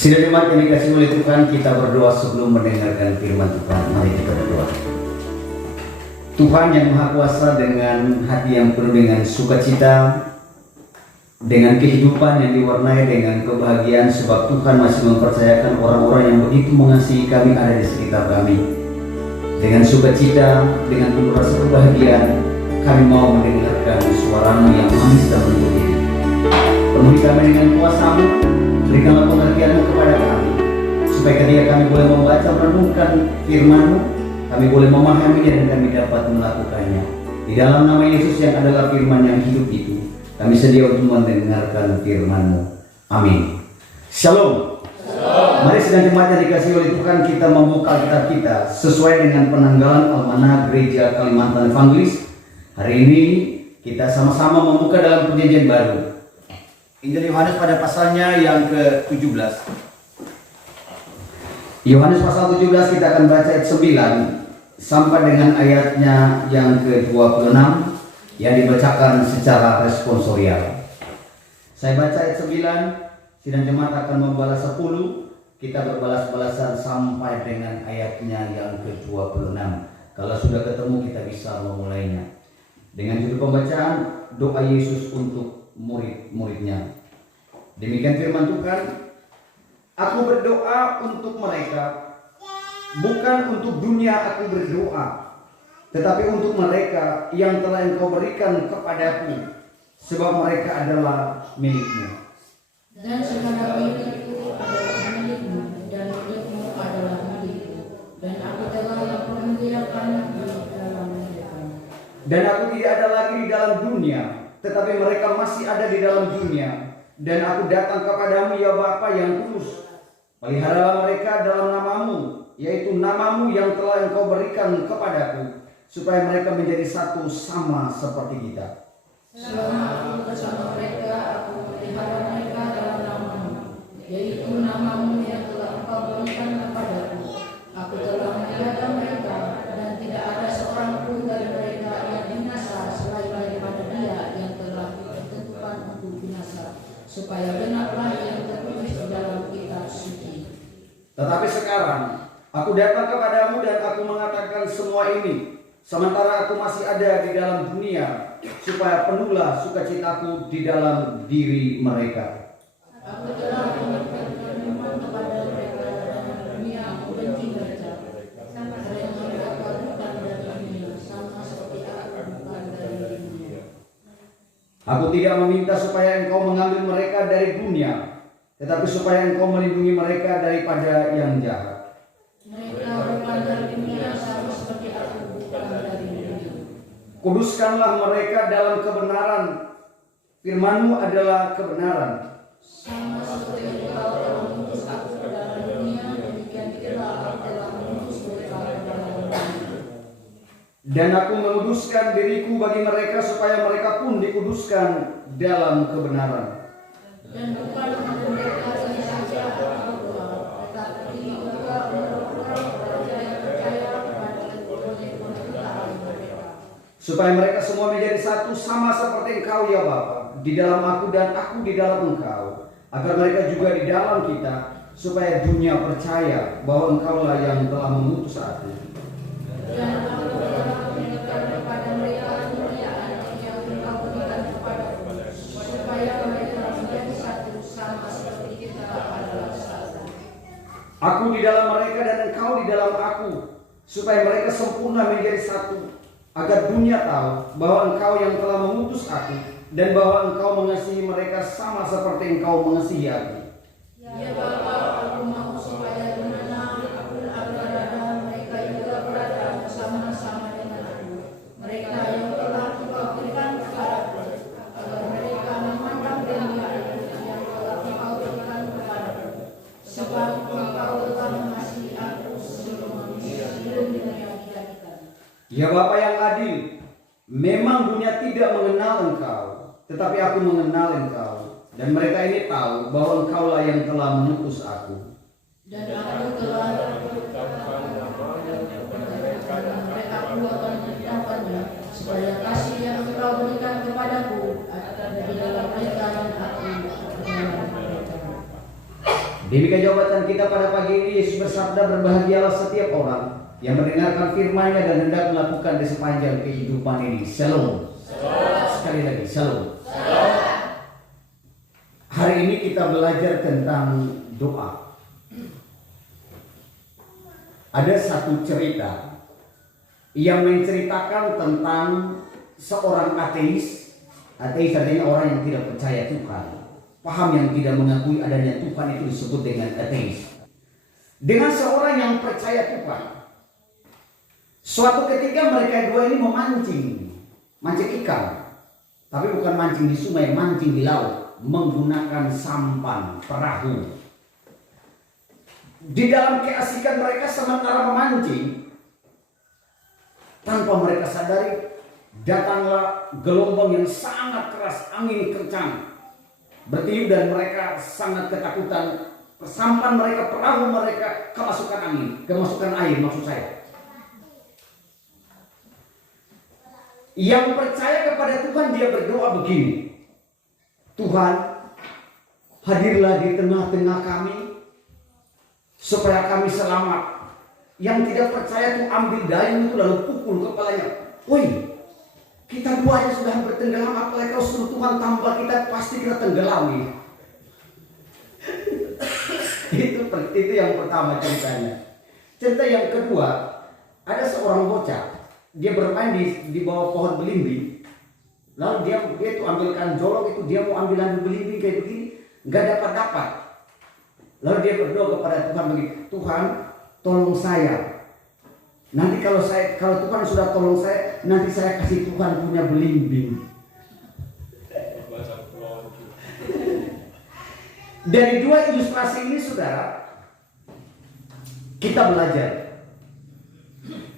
Sidang jemaat yang dikasihi oleh Tuhan, kita berdoa sebelum mendengarkan firman Tuhan. Mari kita berdoa. Tuhan yang Maha Kuasa, dengan hati yang penuh dengan sukacita, dengan kehidupan yang diwarnai dengan kebahagiaan, sebab Tuhan masih mempercayakan orang-orang yang begitu mengasihi kami ada di sekitar kami. Dengan sukacita, dengan penuh rasa kebahagiaan, kami mau mendengarkan suara-Mu yang manis dan lembut. Penuhi kami dengan kuasa-Mu, berikanlah pengertian-Mu kepada kami, supaya ketika kami boleh membaca merenungkan firman-Mu, kami boleh memahaminya dan kami dapat melakukannya. Di dalam nama Yesus yang adalah firman yang hidup itu, kami sedia untuk mendengarkan firman-Mu. Amin. Shalom. Mari sedang jemaat yang dikasihi oleh Tuhan, kita membuka kitab kita sesuai dengan penanggalan Almanah Gereja Kalimantan Evangelis. Hari ini kita sama-sama membuka dalam perjanjian baru. Injil Yohanes pada pasalnya yang ke-17. Yohanes pasal 17 kita akan baca ayat 9 sampai dengan ayatnya yang ke-26 yang dibacakan secara responsorial. Saya baca ayat 9, sidang jemaat akan membalas 10, kita berbalas-balasan sampai dengan ayatnya yang ke-26. Kalau sudah ketemu kita bisa memulainya. Dengan judul pembacaan, doa Yesus untuk murid-muridnya. Demikian firman Tuhan. Aku berdoa untuk mereka, bukan untuk dunia aku berdoa, tetapi untuk mereka yang telah Engkau berikan kepadaku, sebab mereka adalah milik-Mu. Dan segala milik-Ku adalah milik-Mu, dan milik-Mu adalah milik-Ku, dan aku telah mempermuliakan di dalam mereka. Dan aku tidak ada lagi di dalam dunia, tetapi mereka masih ada di dalam dunia. Dan aku datang kepadamu, ya Bapa yang kudus. Peliharalah mereka dalam nama-Mu, yaitu nama-Mu yang telah Engkau berikan kepadaku, supaya mereka menjadi satu sama seperti kita. Selama aku bersama mereka, aku melihara mereka dalam nama-Mu, yaitu nama-Mu yang telah Engkau berikan kepadaku. Aku telah menjaga mereka, dan tidak ada seorang pun dari mereka yang binasa selain daripada dia yang telah ditentukan untuk binasa, supaya genaplah yang tertulis di dalam kitab suci. Tetapi sekarang aku datang kepadamu dan aku mengatakan semua ini, sementara aku masih ada di dalam dunia, supaya penuhlah sukacitaku di dalam diri mereka. Aku telah memberikan firman kepada mereka, dan dunia membenci mereka, karena mereka bukan dari dunia, sama seperti aku bukan dari dunia. Aku tidak meminta supaya Engkau mengambil mereka dari dunia, tetapi supaya Engkau melindungi mereka daripada yang jahat. Mereka bukan dari dunia, sama seperti aku bukan dari dunia. Kuduskanlah mereka dalam kebenaran. Firman-Mu adalah kebenaran. Sama seperti Engkau telah mengutus aku ke dalam dunia, demikian pula aku telah mengutus mereka ke dalam dunia. Dan aku menguduskan diriku bagi mereka, supaya mereka pun dikuduskan dalam kebenaran. Dan bukan untuk mereka ini saja aku berdoa, tetapi juga untuk orang-orang yang percaya kepada kebenaran mereka. Supaya mereka semua menjadi satu sama seperti Engkau, ya Bapa, di dalam aku dan aku di dalam Engkau, agar mereka juga di dalam kita, supaya dunia percaya bahwa Engkaulah yang telah mengutus aku. Dan aku telah memberikan kepada mereka kemuliaan yang Engkau berikan kepadaku, supaya mereka menjadi satu sama seperti kita adalah satu. Aku di dalam mereka dan Engkau di dalam aku, supaya mereka sempurna menjadi satu, agar dunia tahu bahwa Engkau yang telah mengutus aku, dan bahwa Engkau mengasihi mereka sama seperti Engkau mengasihi aku. Ya Bapa, aku mau supaya di mana aku berada, mereka juga berada bersama-sama dengan aku. Mereka yang telah Engkau berikan kepadaku, agar mereka memandang kemuliaan yang telah Engkau berikan kepadaku. Sebab Engkau telah mengasihi aku sebelum dunia dijadikan. Ya Bapa yang adil, memang dunia tidak mengenal Engkau, tetapi aku mengenal Engkau, dan mereka ini tahu bahwa Engkaulah yang telah mengutus aku. Dan aku telah menetapkan mereka akan menetapkannya, supaya kasih yang Engkau berikan kepadaku ada di dalam mereka dan aku di dalam mereka. Demikian jawatan kita pada pagi ini. Yesus bersabda, berbahagialah setiap orang yang mendengarkan firman-Nya dan hendak melakukan di sepanjang kehidupan ini. Shalom. Sekali lagi, shalom. Hari ini kita belajar tentang doa. Ada satu cerita yang menceritakan tentang seorang ateis. Ateis artinya orang yang tidak percaya Tuhan. Paham yang tidak mengakui adanya Tuhan itu disebut dengan ateis. Dengan seorang yang percaya Tuhan. Suatu ketika mereka dua ini mancing ikan. Tapi bukan mancing di sungai, mancing di laut. Menggunakan sampan, perahu. Di dalam keasikan mereka sementara memancing, tanpa mereka sadari, datanglah gelombang yang sangat keras, angin kencang bertiup dan mereka sangat ketakutan. Sampan mereka, perahu mereka kemasukan air maksud saya. Yang percaya kepada Tuhan dia berdoa begini, Tuhan, hadirlah di tengah-tengah kami supaya kami selamat. Yang tidak percaya tuh ambil dayung itu lalu pukul kepalanya. Woi, kita dua aja sudah bertenggelam, apalagi kau suruh Tuhan tambah kita, pasti kita tenggelami. Itu yang pertama ceritanya. Cerita yang kedua, ada seorang bocah, dia bermain di bawah pohon belimbing. Lalu dia tuh ambilkan jolok itu, dia mau ambil belimbing kayak begini, nggak dapat. Lalu dia berdoa kepada Tuhan begini, Tuhan, tolong saya. Nanti kalau Tuhan sudah tolong saya, nanti saya kasih Tuhan punya belimbing. Dari dua ilustrasi ini, saudara, kita belajar.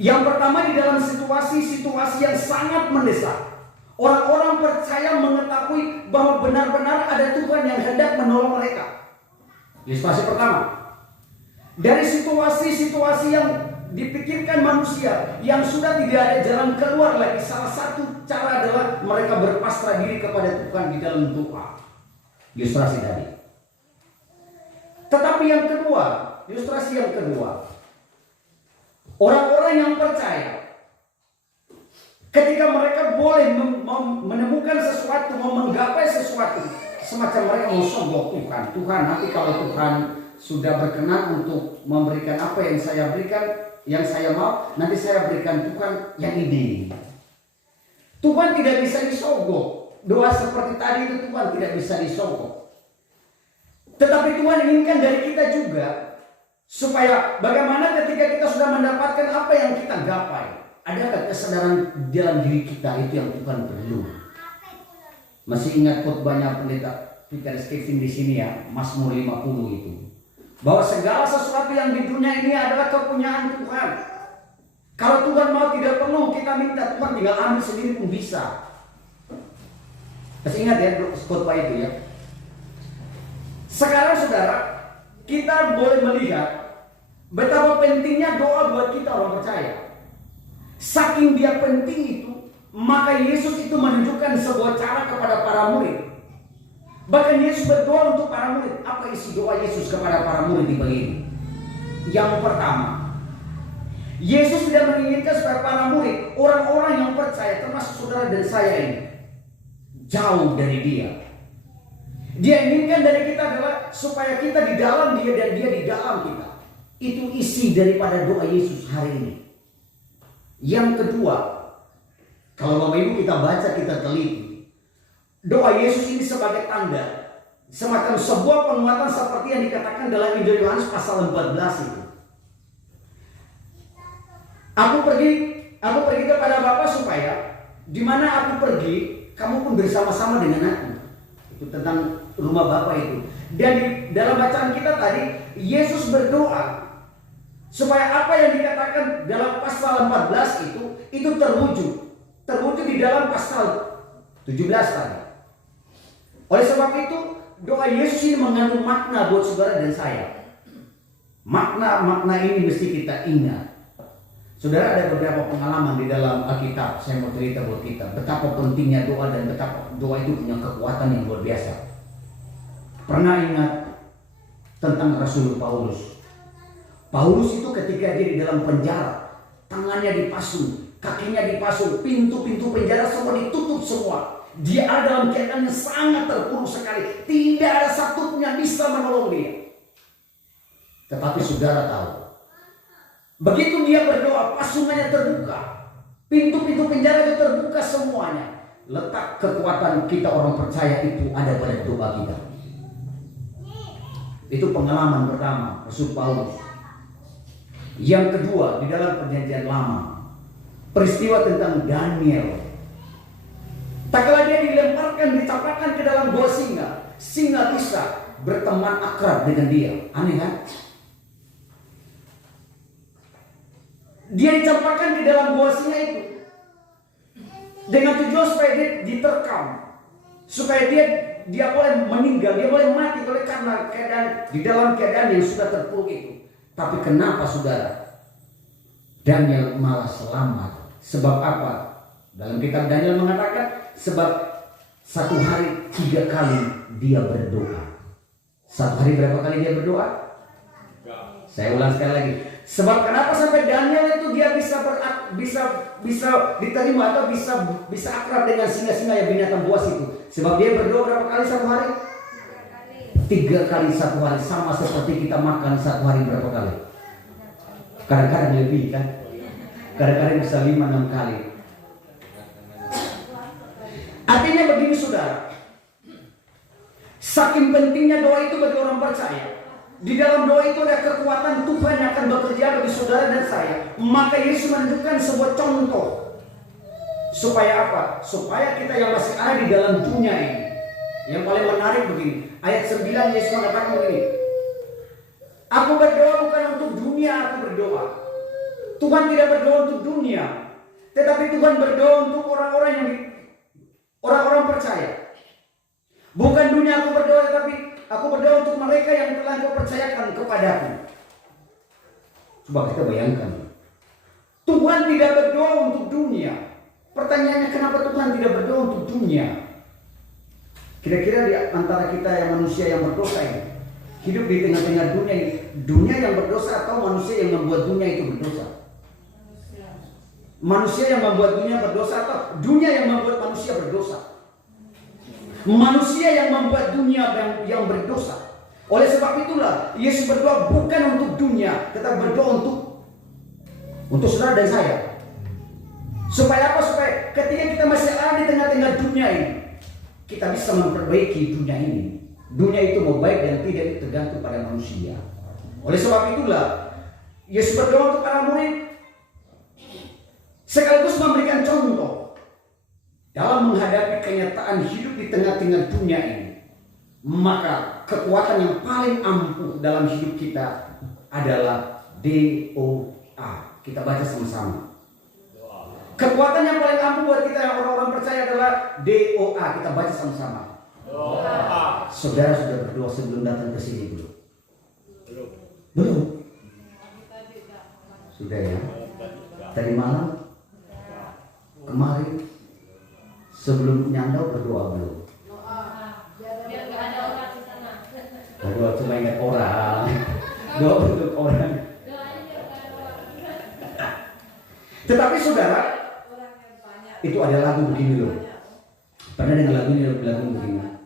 Yang pertama, di dalam situasi yang sangat mendesak, orang-orang percaya mengetahui bahwa benar-benar ada Tuhan yang hendak menolong mereka. Ilustrasi pertama, dari situasi-situasi yang dipikirkan manusia yang sudah tidak ada jalan keluar lagi, salah satu cara adalah mereka berpasrah diri kepada Tuhan di dalam doa. Ilustrasi tadi. Tetapi yang kedua, ilustrasi yang kedua, orang-orang yang percaya ketika mereka boleh menemukan sesuatu, menggapai sesuatu, semacam mereka mau sombong Tuhan, nanti kalau Tuhan sudah berkenan untuk memberikan apa yang saya berikan, yang saya mau, nanti saya berikan Tuhan yang ini. Tuhan tidak bisa disogok. Doa seperti tadi itu Tuhan tidak bisa disogok. Tetapi Tuhan inginkan dari kita juga, supaya bagaimana ketika kita sudah mendapatkan apa yang kita gapai, adakah kesadaran dalam diri kita itu yang Tuhan perlu. Masih ingat khotbahnya pendeta Peter Stephen di sini ya, Mazmur 50 itu, bahwa segala sesuatu yang di dunia ini adalah kepunyaan Tuhan. Kalau Tuhan mau, tidak perlu kita minta, Tuhan tinggal ambil sendiri pun bisa. Masih ingat ya khotbah itu ya. Sekarang saudara, kita boleh melihat betapa pentingnya doa buat kita orang percaya. Saking dia penting itu, maka Yesus itu menunjukkan sebuah cara kepada para murid. Bahkan Yesus berdoa untuk para murid. Apa isi doa Yesus kepada para murid di begini? Yang pertama, Yesus tidak menginginkan supaya para murid, orang-orang yang percaya, termasuk saudara dan saya ini, jauh dari dia. Dia inginkan dari kita adalah supaya kita di dalam dia dan dia di dalam kita. Itu isi daripada doa Yesus hari ini. Yang kedua, kalau Bapak Ibu kita baca, kita teliti, doa Yesus ini sebagai tanda, semacam sebuah penguatan seperti yang dikatakan dalam Injil Yohanes pasal 14 itu. Aku pergi kepada Bapa supaya di mana aku pergi, kamu pun bersama-sama dengan aku. Itu tentang rumah Bapa itu. Dan di dalam bacaan kita tadi, Yesus berdoa supaya apa yang dikatakan dalam pasal 14 itu terwujud di dalam pasal 17 tadi. Oleh sebab itu, doa Yesus ini mengandung makna buat saudara dan saya. Makna ini mesti kita ingat. Saudara, ada beberapa pengalaman di dalam Alkitab. Saya mau cerita buat kita betapa pentingnya doa dan betapa doa itu punya kekuatan yang luar biasa. Pernah ingat tentang Rasul Paulus. Paulus itu ketika dia di dalam penjara, tangannya dipasung, kakinya dipasung, pintu-pintu penjara semua ditutup semua. Dia ada dalam keadaan yang sangat terpuruk sekali. Tidak ada satupun yang bisa menolong dia. Tetapi saudara tahu, begitu dia berdoa, pasungannya terbuka, pintu-pintu penjara itu terbuka semuanya. Letak kekuatan kita orang percaya itu ada pada doa kita. Itu pengalaman pertama Rasul Paulus. Yang kedua, di dalam perjanjian lama, peristiwa tentang Daniel. Tak kala dia dilemparkan, dicapakan ke dalam gua singa, singa bisa berteman akrab dengan dia. Aneh kan? Dia dicampakkan di dalam gua singa itu dengan tujuan supaya dia diterkam, supaya dia boleh meninggal, dia boleh mati oleh karena keadaan di dalam keadaan yang sudah terpuruk itu. Tapi kenapa saudara Daniel malah selamat? Sebab apa? Dalam kitab Daniel mengatakan sebab satu hari 3 kali dia berdoa. Satu hari berapa kali dia berdoa? Saya ulang sekali lagi. Sebab kenapa sampai Daniel itu dia bisa diterima atau bisa akrab dengan singa-singa yang binatang buas itu? Sebab dia berdoa berapa kali satu hari? 3 kali satu hari, sama seperti kita makan satu hari berapa kali? Kadang-kadang lebih kan? Kadang-kadang bisa 5-6 kali. Artinya begini saudara, saking pentingnya doa itu bagi orang percaya. Di dalam doa itu ada kekuatan Tuhan yang akan bekerja bagi saudara dan saya. Maka Yesus menunjukkan sebuah contoh. Supaya apa? Supaya kita yang masih ada di dalam dunia ini. Yang paling menarik begini. Ayat 9 Yesus mengatakan begini. Aku berdoa bukan untuk dunia, aku berdoa. Tuhan tidak berdoa untuk dunia. Tetapi Tuhan berdoa untuk orang-orang percaya. Bukan dunia aku berdoa, tapi aku berdoa untuk mereka yang telah Kau percayakan kepadaku. Coba kita bayangkan. Tuhan tidak berdoa untuk dunia. Pertanyaannya, kenapa Tuhan tidak berdoa untuk dunia? Kira-kira di antara kita yang manusia yang berdosa ini, hidup di tengah-tengah dunia ini, dunia yang berdosa atau manusia yang membuat dunia itu berdosa? Manusia yang membuat dunia berdosa atau dunia yang membuat manusia berdosa? Manusia yang membuat dunia yang berdosa. Oleh sebab itulah Yesus berdoa bukan untuk dunia, tetapi berdoa untuk saudara dan saya. Supaya apa? Supaya ketika kita masih ada di tengah-tengah dunia ini, kita bisa memperbaiki dunia ini. Dunia itu mau baik dan tidak tergantung pada manusia. Oleh sebab itulah Yesus berdoa untuk para murid, sekaligus memberikan contoh dalam menghadapi kenyataan hidup di tengah-tengah dunia ini. Maka kekuatan yang paling ampuh dalam hidup kita adalah DOA. Kita baca sama-sama. Kekuatan yang paling ampuh buat kita yang orang-orang percaya adalah DOA. Kita baca sama-sama. Saudara sudah berdoa sebelum datang ke sini belum? Belum? Sudah ya? Tadi malam? Kemarin? Sebelum nyandau berdoa belum? Biar nggak ada orang di sana. Berdoa cuma ingat orang. Doa untuk orang. Tetapi saudara, itu ada lagu begini loh. Pernah dengar lagu ini? Lagu begini.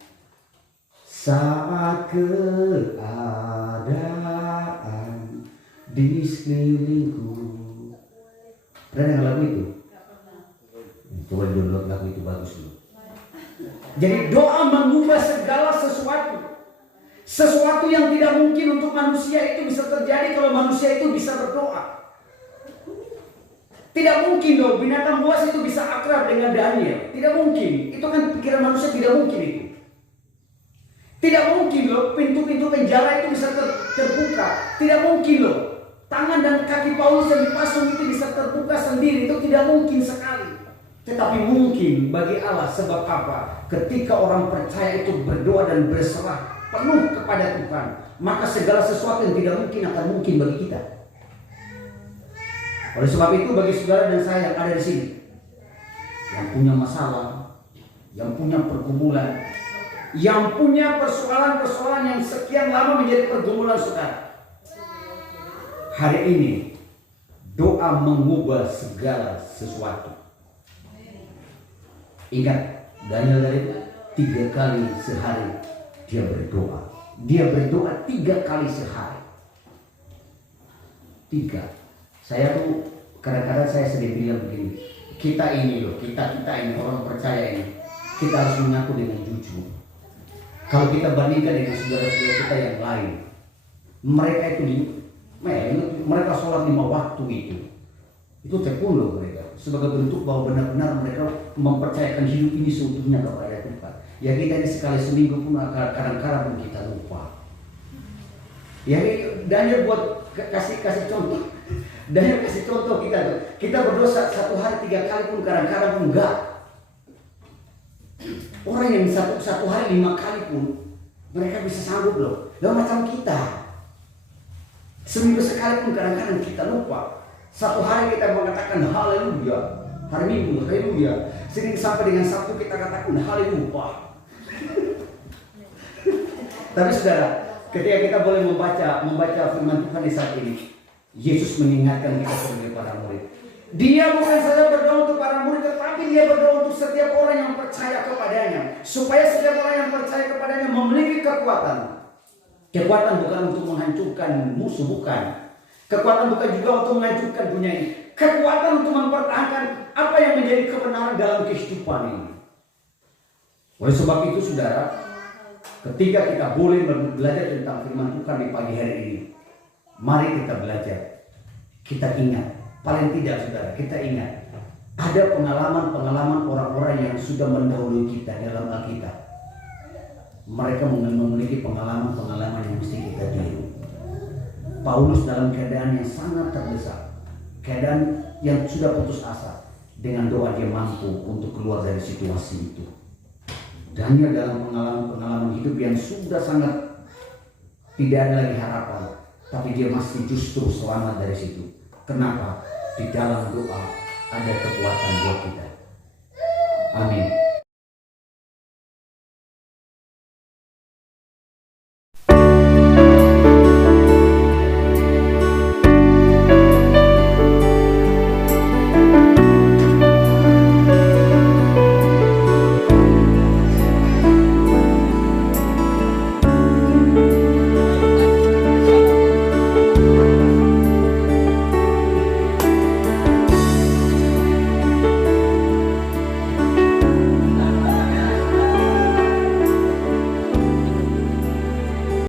Saat keadaan di sekelilingku. Pernah dengar lagu itu? Coba download lagu itu, bagus loh. Jadi doa mengubah segala sesuatu. Sesuatu yang tidak mungkin untuk manusia itu bisa terjadi kalau manusia itu bisa berdoa. Tidak mungkin loh binatang buas itu bisa akrab dengan Daniel. Tidak mungkin. Itu kan pikiran manusia, tidak mungkin itu. Tidak mungkin loh pintu-pintu penjara itu bisa terbuka. Tidak mungkin loh tangan dan kaki Paulus yang dipasung itu bisa terbuka sendiri. Itu tidak mungkin sekali. Tetapi mungkin bagi Allah. Sebab apa? Ketika orang percaya itu berdoa dan berserah penuh kepada Tuhan, maka segala sesuatu yang tidak mungkin akan mungkin bagi kita. Oleh sebab itu bagi saudara dan saya yang ada di sini, yang punya masalah, yang punya pergumulan, yang punya persoalan-persoalan yang sekian lama menjadi pergumulan saudara. Hari ini doa mengubah segala sesuatu. Ingat, Daniel tadi 3 kali sehari dia berdoa. Dia berdoa 3 kali sehari. 3. Saya tuh kadang-kadang saya sedih bilang begini. Kita ini loh, kita ini orang percaya ini, kita harus mengaku dengan jujur. Kalau kita bandingkan dengan saudara-saudara kita yang lain, mereka mereka sholat 5 waktu itu terpulang mereka sebagai bentuk bahwa benar-benar mereka mempercayakan hidup ini seutuhnya kepada Tuhan. Ya kita ini sekali seminggu pun kadang-kadang pun kita lupa. Ya Daniel buat kasih contoh. Daniel kasih contoh kita berdosa 1 hari 3 kali pun kadang-kadang pun enggak. Orang yang satu hari 5 kali pun mereka bisa sanggup loh. Loh macam kita. Seminggu sekali pun kadang-kadang kita lupa. 1 hari kita mengatakan haleluya. Hari Minggu haleluya. Senin sampai dengan Sabtu kita katakan haleluya. Tapi saudara, ketika kita boleh membaca firman Tuhan di saat ini, Yesus mengingatkan kita sebagai para murid. Dia bukan saja berdoa untuk para murid, tetapi dia berdoa untuk setiap orang yang percaya kepadanya. Supaya setiap orang yang percaya kepadanya memiliki kekuatan. Kekuatan bukan untuk menghancurkan musuh, bukan. Kekuatan bukan juga untuk menghancurkan dunia ini. Kekuatan untuk mempertahankan apa yang menjadi kebenaran dalam kehidupan ini. Oleh sebab itu saudara, ketika kita boleh belajar tentang firman Tuhan di pagi hari ini, mari kita belajar. Kita ingat. Paling tidak saudara, kita ingat ada pengalaman-pengalaman orang-orang yang sudah mendahului kita dalam Alkitab. Mereka memiliki pengalaman-pengalaman yang mesti kita tiru. Paulus dalam keadaan yang sangat terdesak, keadaan yang sudah putus asa, dengan doa dia mampu untuk keluar dari situasi itu. Daniel dalam pengalaman-pengalaman hidup yang sudah sangat tidak ada lagi harapan, tapi dia masih justru selamat dari situ. Kenapa? Di dalam doa ada kekuatan buat kita. Amin.